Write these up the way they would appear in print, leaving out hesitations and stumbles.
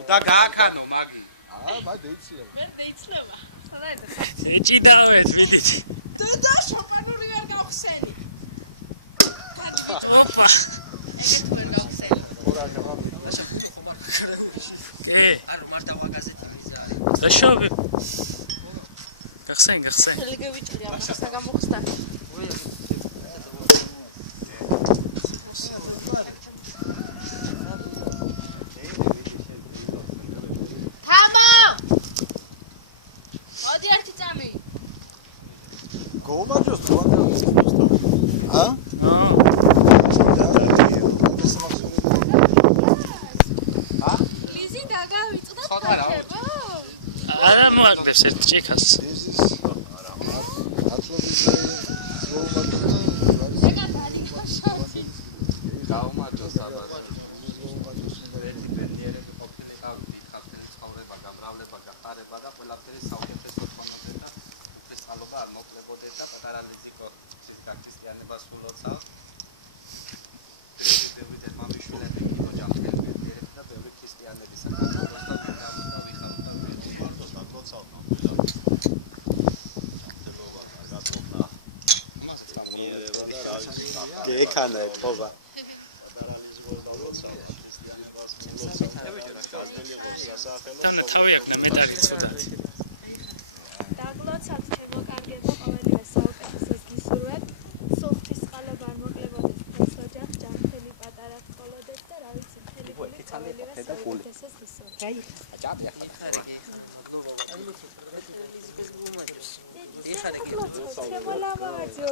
უდა გააკანო მაგი. მაგ დაიცლება. მე დაიცლება. სადაითა? ეჭიდავეთ ვიდით. დედა შოპანური არ გავხსენი. ოპა. ეგეთ ვერ გავხსენი. ორა გავამ. კი. არ მართა მაგაზეთი გიზარი. დაშოვე. გახსენ. ხელი გევიჭრი ამას საგამოხსნა. Gomaĝos tuandams. Ha? ლიზი დაგავიწყდა ხოდარა. ხარხებო? არა მოაგდებს ერთ ჭიქას. This is ათლობის gomaĝos. ეგა დადიხაშავი. გაუმარჯოს აბა. ერთი პენდიერები ყოფილი გავდით ხალხის ცხოვრება, გამრავლება, გახარება და ყველაფერი საუკეთესო ხონოდეთ და უფესალობა არ მოკლებოდეთ და პატარა ლიზიკო ქრისტიანებას სულოცავ. ბევრი მამიშვილები ოჯახები პენდიერები და ბევრი ქრისტიანები საქართველოს და გამოვიდა ვიხავდა ვერდოს დაგლოცავ გექანა ეთყობა. და თავი აქვს მეტარი ცუდად. დაგლოცავთ ჩემო კარგებო ყოველივე საუკეთესოს გისურვებთ. სულხის წყალობა არ მოკლებოდეთ ფეს ოჯახ, ჯანმრთელი პატარა ჰყოლოდეთ და რა ვიცი მთელი გული ყოველივე საუკეთესოს გისურვებთ. ჩემო ლამაზო.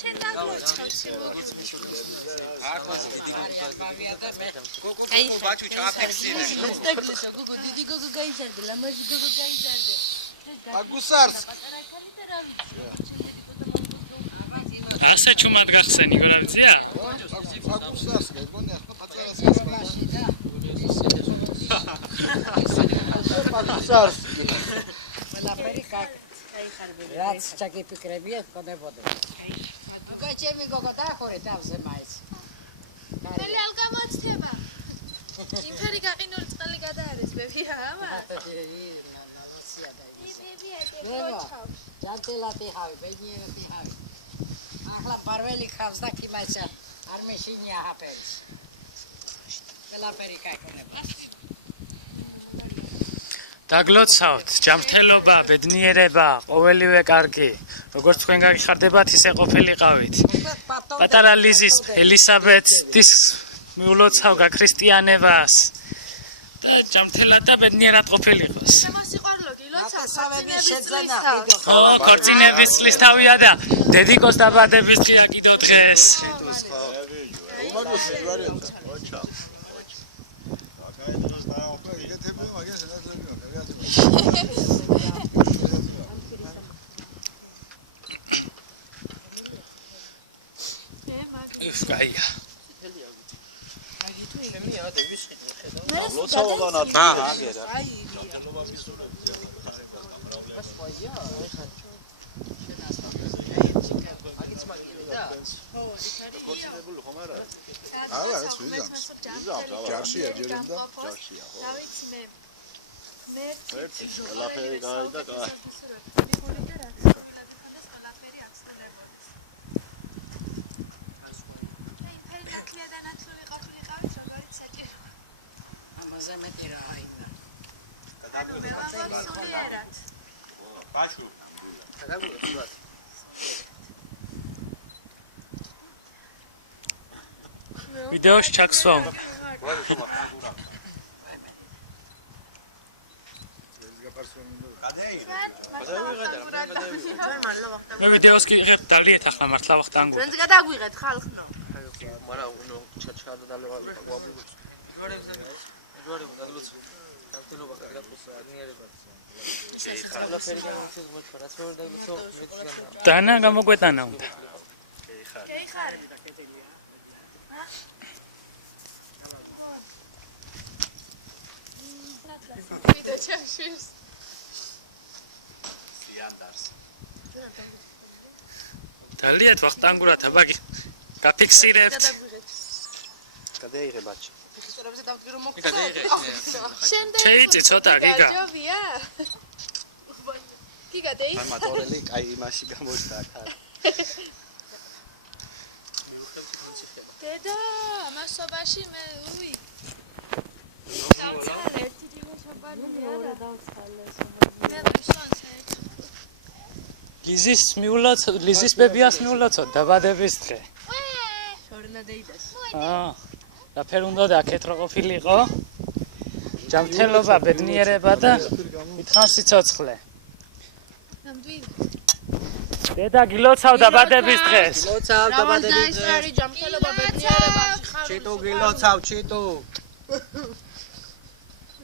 ჩენ დაგლოცავ ჩემო. აი ბაჭუ ჩაფექსინე. დაგლოცავ გოგო დიდი გოგო გაიზარდე ლამაზი გოგო გაიზარდე. აგუსარს. პატარა ქალი და რა ვიცი. ჩემ დიდი გოგო ასე ჩუმად გახსენი გონავწია? აგუსარს გეგონი ახლა პატარას გასმაში და. აგუსარს. ყველაფერი რაც ჩაგიფიქრებია გქონებოდა. გოგო ჩემი გოგო დაახურე თავზე მაინც. მელი არ გამოცდება. იმფერი გაყინული წყალი გადაარეს ბებია ამა. ჯანტელათი ხავი, ბენიერათი ხავი. ახლა პარველი ხავს და კიმაცა არ მეშინია აფერს. ყველაფერი გაიქონება. დაგლოცავთ, ჯანმრთელობა, ბედნიერება, ყოველივე კარგი. როგორც თქვენ გაგიხარდებათ, ისე ყოფილიყავით. პატარა ლიზის, ელისაბედის მიულოცავ გაქრისტიანებას. და ჯანმრთელად და ბედნიერად ყოფილიყოს. ჩემო სიყვარულო გილოცავ სავები შეძენა ხო, ქორწინების წლის თავია და დედიკოს დაბადების დღეა კიდო დღეს. გომაჯოს ვარიანტა. ოჩა. აკაიდროს დააყო იგეთები მაგას ენაზებია. კაია. ჩემია დების ხედავ. ლოცავობა ნარ. აგერა. არა, ეს ვიზამ. ჯარშია ჯერენდა, ჯარშია. რა ვიცი მე. მე ერთი ყველაფერი გაი და გაი. ამაზე მეტი რა აინა. ბაშუ. გადაგულა. ვიდეოში ჩაქსვავ. მე ვიდეოს გიღებ დალიეთ ახლა მართლა ვახტანგო. ჩვენც გადაგვიღეთ ხალხნო. მარა უნო ჩაჩადა დალევა ვაბლუს. ჯვარები დაგლოცო. ქართულობა გაგრაფოს ადნიერება. შეიძლება ფერი განიცეს მოხდა რაც ვერ დაგლოცო მეცგანა. დანა გამოგვეტანა უნდა. გეიხარე. ვიდეო ჩაშის. სიანდარს. დალიეთ ვახტანგურად აბა გაფიქსირებთ. გადაიღე ბაჭი. მოწერებზე დავთქვი რომ იქა დაიღე შენ და შეიწი ცოტა, გიგა. გაჯობია? გიგა დაი? აი მატორელი კაი იმაში გამოჩნდა აქ. დედა, მასობაში მე უი. დავცხალე ერთი დიმოშაბანია და მე ვიშონს ერთ. ლიზის ბებიას მიულოცოთ დაბადების დღე. შორნა დაიდას. და ფერ უნდა და აქეთ რო ყოფილიყო. ჯანმრთელობა, ბედნიერება და მითხან სიცოცხლე. ნამდვილი. დედა გილოცავ დაბადების დღეს. გილოცავ დაბადების დღეს. არის ჯანმრთელობა, ბედნიერება, სიხარული. ჩიტუ გილოცავ, ჩიტუ.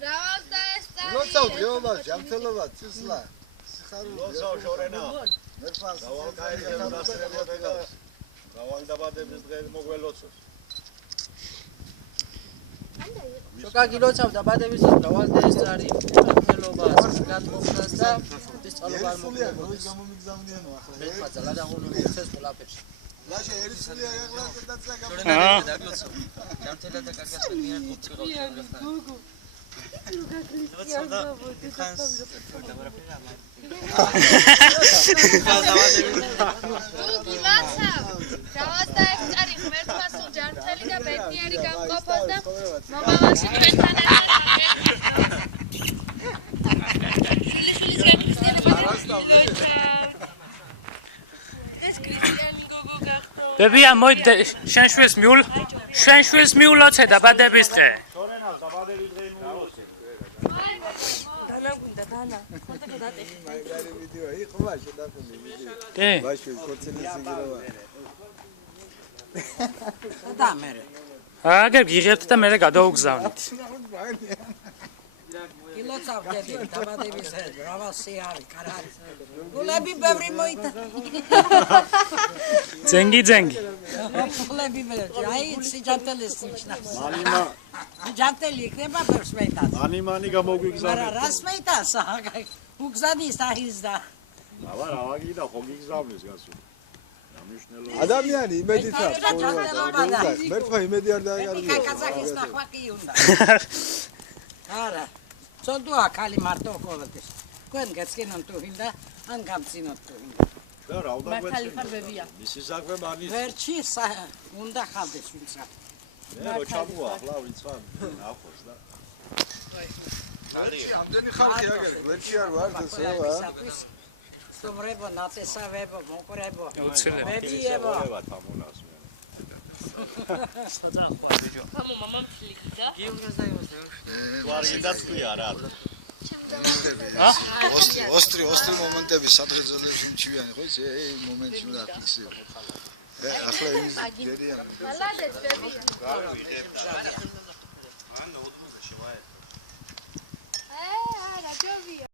რავალ და ეს წარი. გილოცავ გეობა, ჯანმრთელობა, ცისლა. სიხარული. გილოცავ შორენა. მერფას. დავალ კაი გასწრებოდი და დავალ დაბადების დღეს მოგველოცოს. შოკა გილოცავ დაბადების დღეს დავალ და ეს წარი. ჯანმრთელობას, გათხოვნას და სწავლობა არ მოგველოცოს. როის გამომიგზავნიანო ახლა. მე ძალა დაღუნული ეს ყველაფერში. ლაშე ერისული აღლა და წაგა. დაგლოცო. ჯანმრთელა და კარგად მიერად გუწირო გუგუ. და ეს წარი ღმერთმა სულ ჯანმრთელი და ბედნიერი გამყოფოს და მომავალში ჩვენთან ბებია მოიდე შენ შვილს მიულოცე დაბადების დღე. შორენა დაბადების დღე მიულოცე. მაგარი ვიდეო იყო მაშინ დაფული ვიდეო. კი. ბაშვი კოცელის იგროვა. და მე აგერ გიღებთ და მე გადაუგზავნით. გილოცავ დედი დაბადების დღეს რავალ სიარი კარარი. გულები ბევრი მოითა. ძენგი. გულები ბევრი. აი სიჯანტელის ნიშნავს. მანიმა სიჯანტელი იქნება ბევრს მეტად. მანი გამოგვიგზავნე. არა რას მეტას? უგზავნის აჰიზდა. აბა რა ვაგიდა ხო გიგზავნის გასული. დამიშნელო. ადამიანი იმედით აქვს ხოლმე. მერფა იმედი არ დააგარგია. კაზახის ნახვაკი უნდა. არა. ცოდუა ქალი მარტო ყოველთვის. თქვენ გეცინოთ თუ ვინდა, ან გამცინოთ თუ ვინდა. და რა უნდა მართალი ხარ ბებია. მისი საქმე მანის. ვერჩი უნდა ხალდეს ვინცა. მე რო ჩამოვა ახლა ვინცან ახოს და. ვერჩი ამდენი ხალხი აგერ, ვერჩი არ ვარ დასევა. სტუმრებო, ნაცესავებო, მოყრებო. უცილებ. ბებიებო. თამონას მე. მამო მამა ფლიკდა. ვარი და თქვია რა. ოსტრი მომენტები სადღეძელებს უმჩივიანი ხო იცი? ეი მომენტი უნდა ფიქსირო. ახლა ის ჯერია. ალადეთ ბებია.